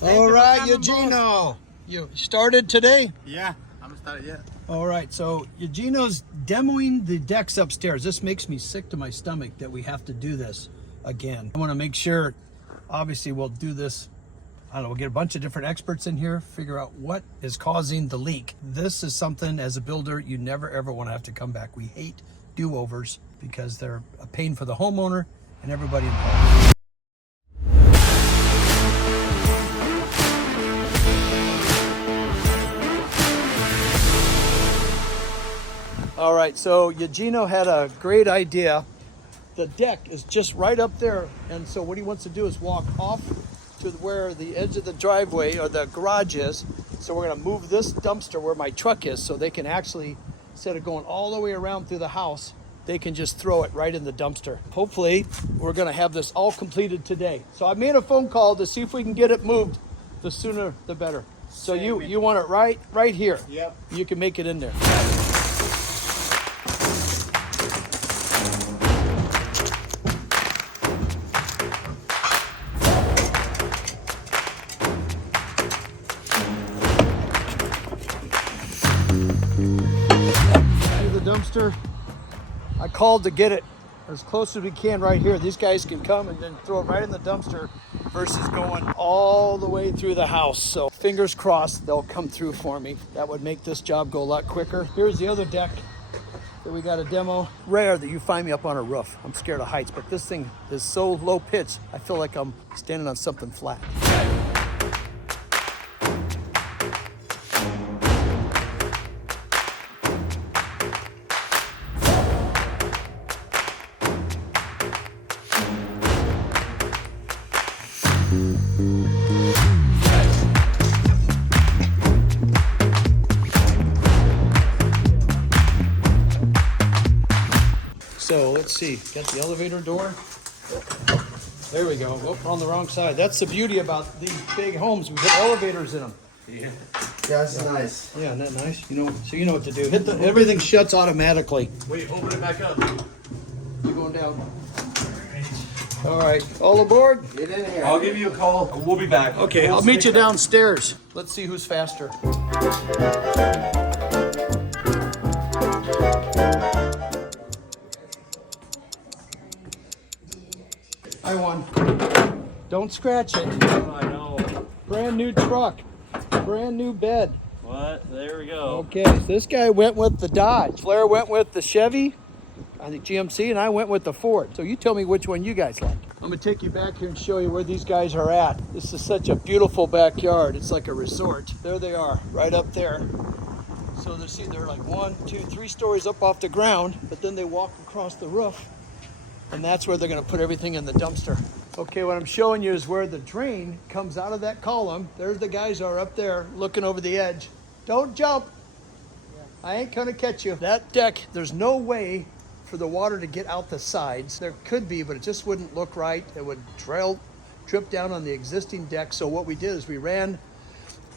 All right, Eugenio, you started today? Yeah, I haven't started yet. All right, so Eugenio's demoing the decks upstairs. This makes me sick to my stomach that we have to do this again. I want to make sure, obviously we'll do this, I don't know, we'll get a bunch of different experts in here, figure out what is causing the leak. This is something, as a builder, you never ever want to have to come back. We hate do-overs because they're a pain for the homeowner and everybody involved. All right, so Eugenio had a great idea. The deck is just right up there, and so what he wants to do is walk off to where the edge of the driveway or the garage is. So we're gonna move this dumpster where my truck is so they can actually, instead of going all the way around through the house, they can just throw it right in the dumpster. Hopefully, we're gonna have this all completed today. So I made a phone call to see if we can get it moved. The sooner, the better. So you want it right here? Yep. You can make it in there. Dumpster. I called to get it as close as we can right here. These guys can come and then throw it right in the dumpster versus going all the way through the house. So fingers crossed they'll come through for me. That would make this job go a lot quicker. Here's the other deck that we got a demo. Rare that you find me up on a roof. I'm scared of heights, but this thing is so low pitch. I feel like I'm standing on something flat. So let's see, got the elevator door. There we go. Oh, on the wrong side. That's the beauty about these big homes. We put elevators in them. Yeah. That's nice. Yeah, isn't that nice? You know, so you know what to do. Hit the, everything shuts automatically. Wait, open it back up. You're going down. All right, all aboard? Get in here. I'll give you a call. We'll be back. Okay, I'll meet you downstairs. Let's see who's faster. I won. Don't scratch it. Oh, I know. Brand new truck. Brand new bed. What? There we go. Okay, so this guy went with the Dodge. Flair went with the Chevy, I think GMC, and I went with the Ford. So you tell me which one you guys like. I'm gonna take you back here and show you where these guys are at. This is such a beautiful backyard. It's like a resort. There they are, right up there. So they're like 1, 2, 3 stories up off the ground, but then they walk across the roof, and that's where they're gonna put everything in the dumpster. Okay, what I'm showing you is where the drain comes out of that column. There's the guys are up there looking over the edge. Don't jump. I ain't gonna catch you. That deck, there's no way for the water to get out the sides. There could be, but it just wouldn't look right. It would drip down on the existing deck. So what we did is we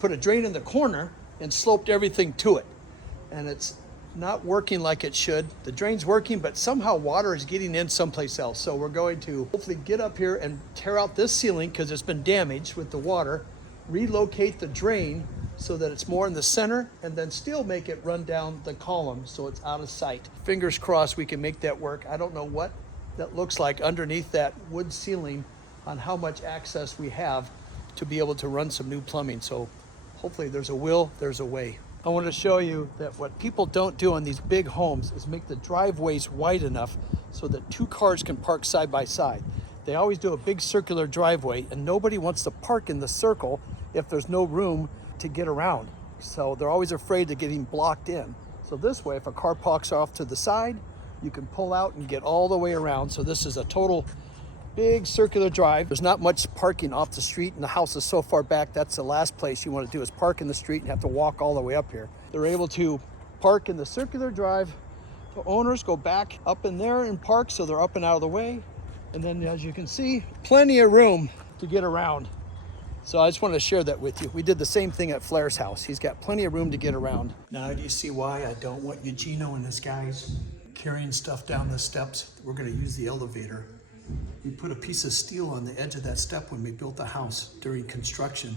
put a drain in the corner and sloped everything to it. And it's not working like it should. The drain's working, but somehow water is getting in someplace else. So we're going to hopefully get up here and tear out this ceiling because it's been damaged with the water, relocate the drain so that it's more in the center, and then still make it run down the column so it's out of sight. Fingers crossed we can make that work. I don't know what that looks like underneath that wood ceiling on how much access we have to be able to run some new plumbing. So hopefully there's a will, there's a way. I want to show you that what people don't do on these big homes is make the driveways wide enough so that 2 cars can park side by side. They always do a big circular driveway, and nobody wants to park in the circle if there's no room to get around. So they're always afraid of getting blocked in. So this way, if a car parks off to the side, you can pull out and get all the way around. So this is a total big circular drive. There's not much parking off the street, and the house is so far back, that's the last place you want to do is park in the street and have to walk all the way up here. They're able to park in the circular drive. The owners go back up in there and park, so they're up and out of the way. And then as you can see, plenty of room to get around. So I just wanted to share that with you. We did the same thing at Flair's house. He's got plenty of room to get around. Now do you see why I don't want Eugenio and his guys carrying stuff down the steps? We're gonna use the elevator We put a piece of steel on the edge of that step when we built the house during construction,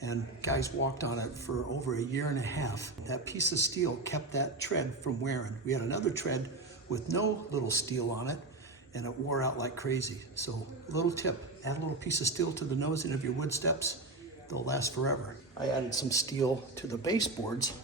and guys walked on it for over a year and a half. That piece of steel kept that tread from wearing. We had another tread with no little steel on it, and it wore out like crazy. So, little tip, add a little piece of steel to the nosing of your wood steps, they'll last forever. I added some steel to the baseboards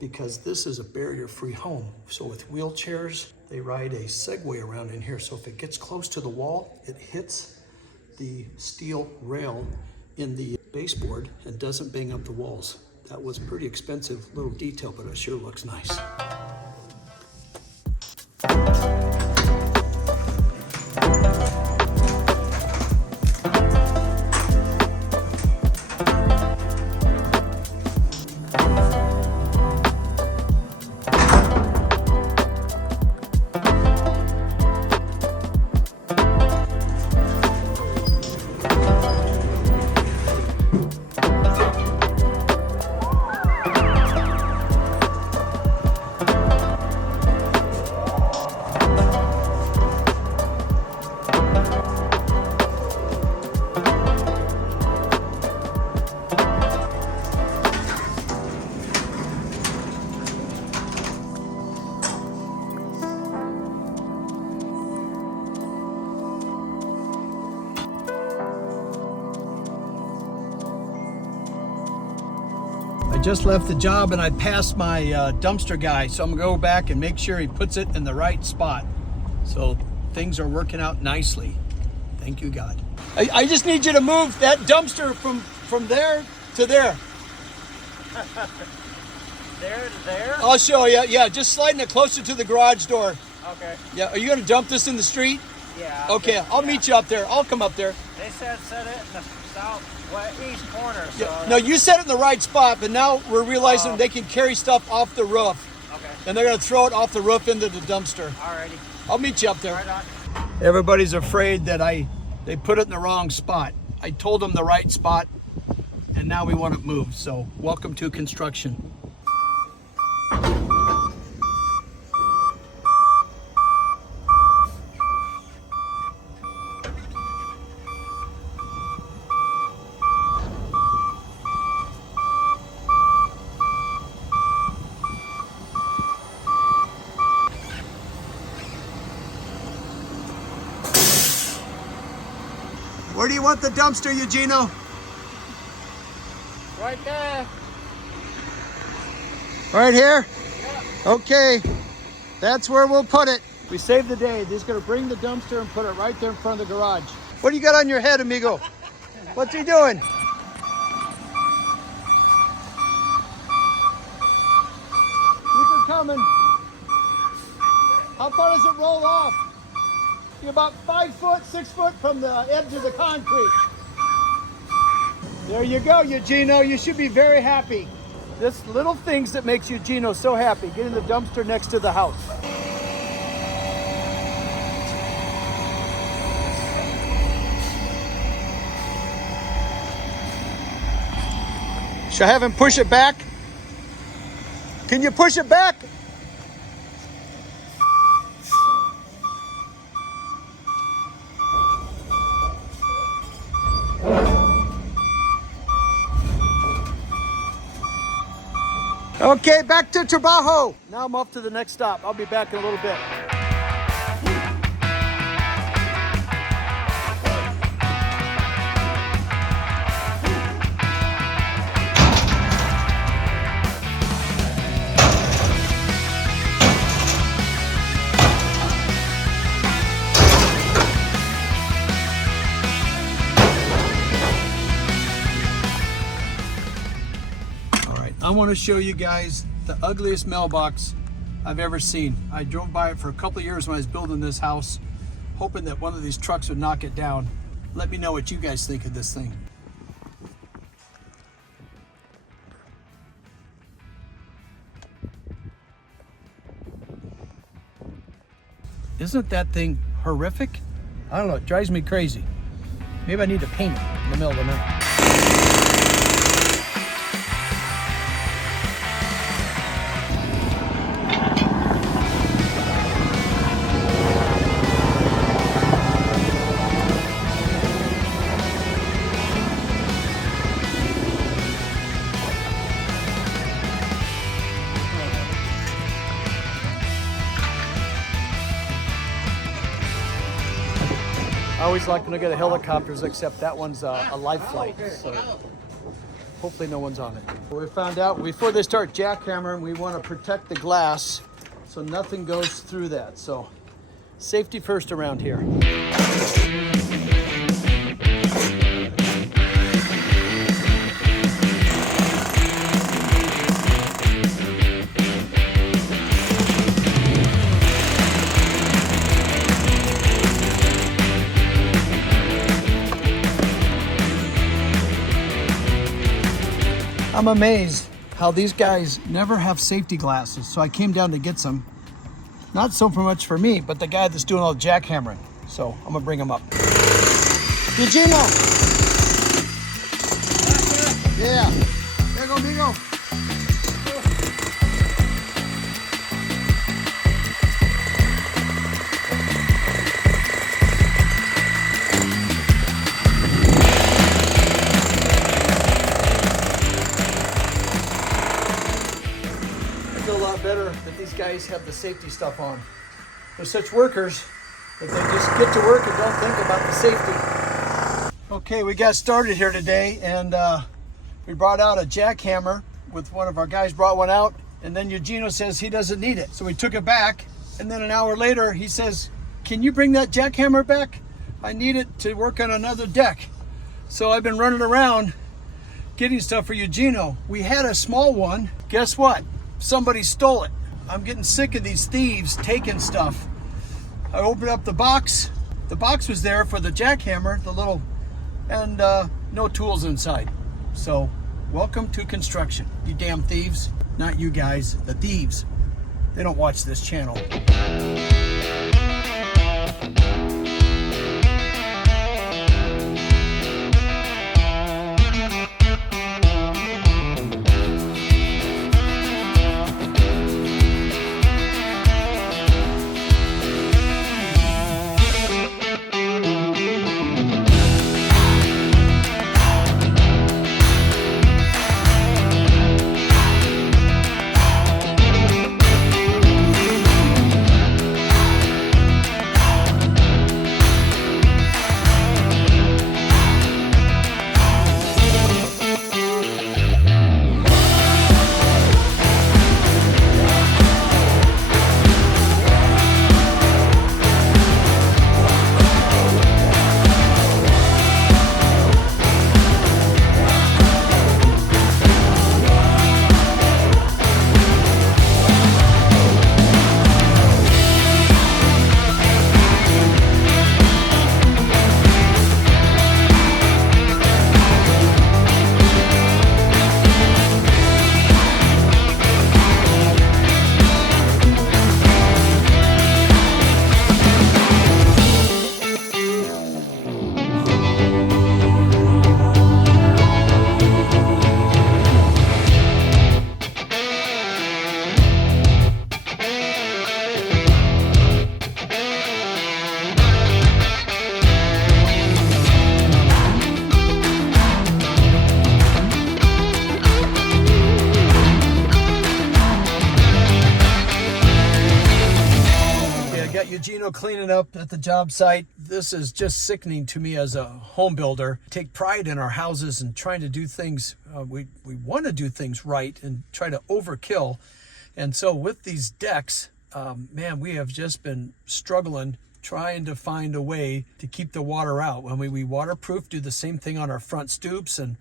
because this is a barrier-free home. So with wheelchairs, they ride a Segway around in here. So if it gets close to the wall, it hits the steel rail in the baseboard and doesn't bang up the walls. That was pretty expensive little detail, but it sure looks nice. I just left the job and I passed my dumpster guy, so I'm gonna go back and make sure he puts it in the right spot. So things are working out nicely. Thank you, God. I just need you to move that dumpster from there to there. There to there? I'll show you. Yeah, just sliding it closer to the garage door. Okay. Yeah, are you gonna dump this in the street? Yeah. Okay, I'll meet you up there. I'll come up there. They said set it in the east corner. So Yeah. No, you set it in the right spot, but now we're realizing they can carry stuff off the roof. Okay. And they're gonna throw it off the roof into the dumpster. Alrighty. I'll meet you up there. Right on. Everybody's afraid that they put it in the wrong spot. I told them the right spot, and now we want it moved. So welcome to construction. Where do you want the dumpster, Eugenio? Right there. Right here? Yeah. Okay, that's where we'll put it. We saved the day. They're just gonna bring the dumpster and put it right there in front of the garage. What do you got on your head, amigo? What's he doing? Keep it coming. How far does it roll off? You're about 5 foot, 6 foot from the edge of the concrete. There you go, Eugenio. You should be very happy. This little things that makes Eugenio so happy, getting the dumpster next to the house. Should I have him push it back? Can you push it back? Okay, back to Trabajo. Now I'm off to the next stop. I'll be back in a little bit. I want to show you guys the ugliest mailbox I've ever seen. I drove by it for a couple of years when I was building this house, hoping that one of these trucks would knock it down. Let me know what you guys think of this thing. Isn't that thing horrific? I don't know, it drives me crazy. Maybe I need to paint it in the middle of the night. always like to look at the helicopters, except that one's a live flight, so hopefully no one's on it. We found out before they start jackhammering, we want to protect the glass so nothing goes through that. So safety first around here. I'm amazed how these guys never have safety glasses. So I came down to get some. Not so much for me, but the guy that's doing all the jackhammering. So I'm gonna bring him up. Eugenio! Yeah. There you go, amigo. A lot better that these guys have the safety stuff on. They're such workers that they just get to work and don't think about the safety. Okay, we got started here today, and we brought out a jackhammer. With one of our guys brought one out, and then Eugenio says he doesn't need it. So we took it back, and then an hour later he says, can you bring that jackhammer back? I need it to work on another deck. So I've been running around getting stuff for Eugenio. We had a small one. Guess what? Somebody stole it. I'm getting sick of these thieves taking stuff. I opened up the box. The box was there for the jackhammer, the little, and no tools inside. So welcome to construction, you damn thieves. Not you guys, the thieves. They don't watch this channel. Eugenio cleaning up at the job site. This is just sickening to me as a home builder. Take pride in our houses and trying to do things, we want to do things right and try to overkill. And so with these decks, man, we have just been struggling trying to find a way to keep the water out. When we waterproof, do the same thing on our front stoops, and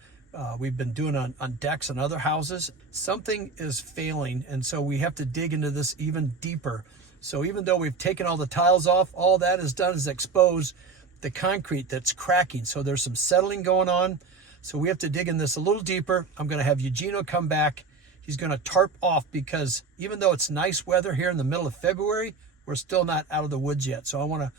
we've been doing on decks and other houses. Something is failing, and so we have to dig into this even deeper. So even though we've taken all the tiles off, all that has done is expose the concrete that's cracking. So there's some settling going on. So we have to dig in this a little deeper. I'm going to have Eugenio come back. He's going to tarp off, because even though it's nice weather here in the middle of February, we're still not out of the woods yet. So I want to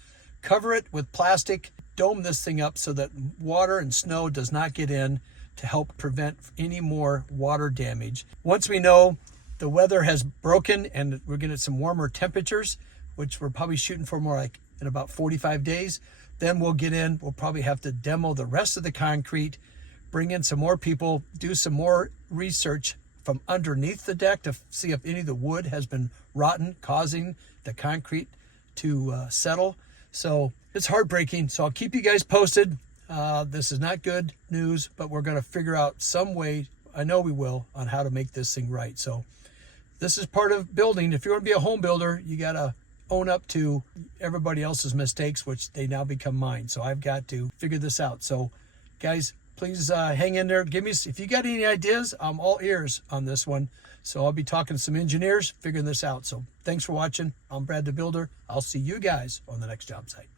cover it with plastic, dome this thing up so that water and snow does not get in, to help prevent any more water damage. Once we know the weather has broken and we're getting some warmer temperatures, which we're probably shooting for more like in about 45 days, then we'll get in. We'll probably have to demo the rest of the concrete, bring in some more people, do some more research from underneath the deck to see if any of the wood has been rotten, causing the concrete to settle. So it's heartbreaking. So I'll keep you guys posted. This is not good news, but we're going to figure out some way, I know we will, on how to make this thing right. So this is part of building. If you're going to be a home builder, you got to own up to everybody else's mistakes, which they now become mine. So I've got to figure this out. So guys, please hang in there. Give me, if you got any ideas, I'm all ears on this one. So I'll be talking to some engineers, figuring this out. So thanks for watching. I'm Brad the Builder. I'll see you guys on the next job site.